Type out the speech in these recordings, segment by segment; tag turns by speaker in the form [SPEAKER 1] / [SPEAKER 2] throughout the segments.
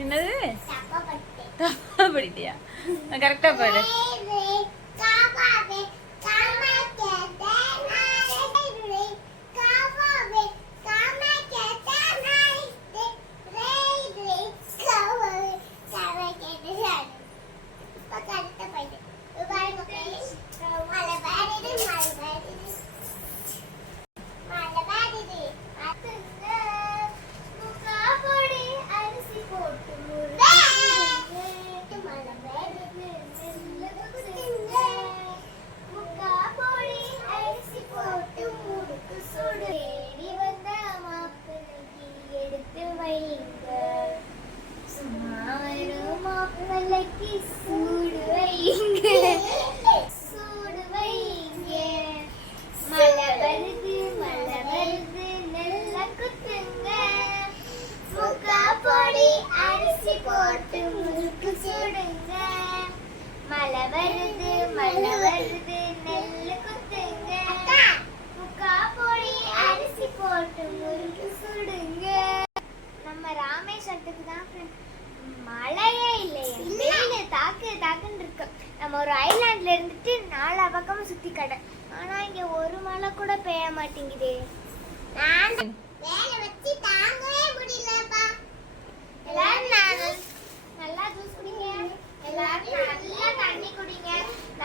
[SPEAKER 1] என்னது? தப்பா படிட்டியா கரெக்டா பாடு
[SPEAKER 2] சூடு வைங்க சூடு வைங்க மழை வருது மழை வருது நெல்ல குத்துங்க முக்கா பொடி அரிசி போட்டு முறுக்கு சுடுங்க மழை வருது மழை வருது நெல்ல குத்துங்க முக்கா பொடி அரிசி போட்டு முறுக்கு சுடுங்க நம்ம தான். மழையே இல்லையே வெயில் தாக்கு தாக்குன்னு இருக்கு. நம்ம ஒரு ஐலாண்ட்ல இருந்துட்டு நாலா பக்கமும் சுத்தி கடை. ஆனா இங்க ஒரு மழை கூட பெய்ய மாட்டேங்குதே. நான் வேலை வச்சு தாங்கவே முடியலப்பா. எல்லாரும் நான் நல்லா ஜூஸ் குடிங்க. எல்லாரும் நல்லா தண்ணி குடிங்க.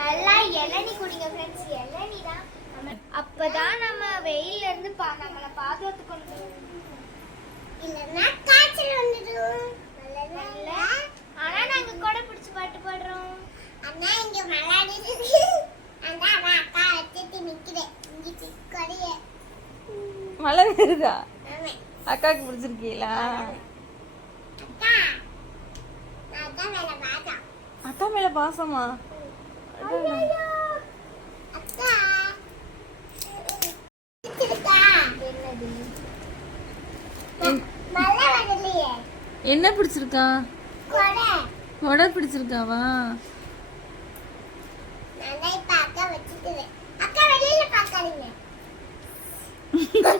[SPEAKER 2] நல்லா இளநீ குடிங்க ஃப்ரெண்ட்ஸ் இளநீ தான். அப்பதான் நம்ம வெயில்ல இருந்து பா நம்மளை பாதுகாத்து கொண்டு இல்லைன்னா
[SPEAKER 1] மழை வருதா அக்காவுக்கு பிடிச்சிருக்கீங்களா?
[SPEAKER 2] அக்கா
[SPEAKER 1] மேல பாசமா? என்ன பிடிச்சிருக்கா?
[SPEAKER 2] கொடை.
[SPEAKER 1] பிடிச்சிருக்காவா
[SPEAKER 2] நான் தான் இப்ப அக்கா வச்சுக்குவேன் அக்கா வெளியில பார்க்காதீங்க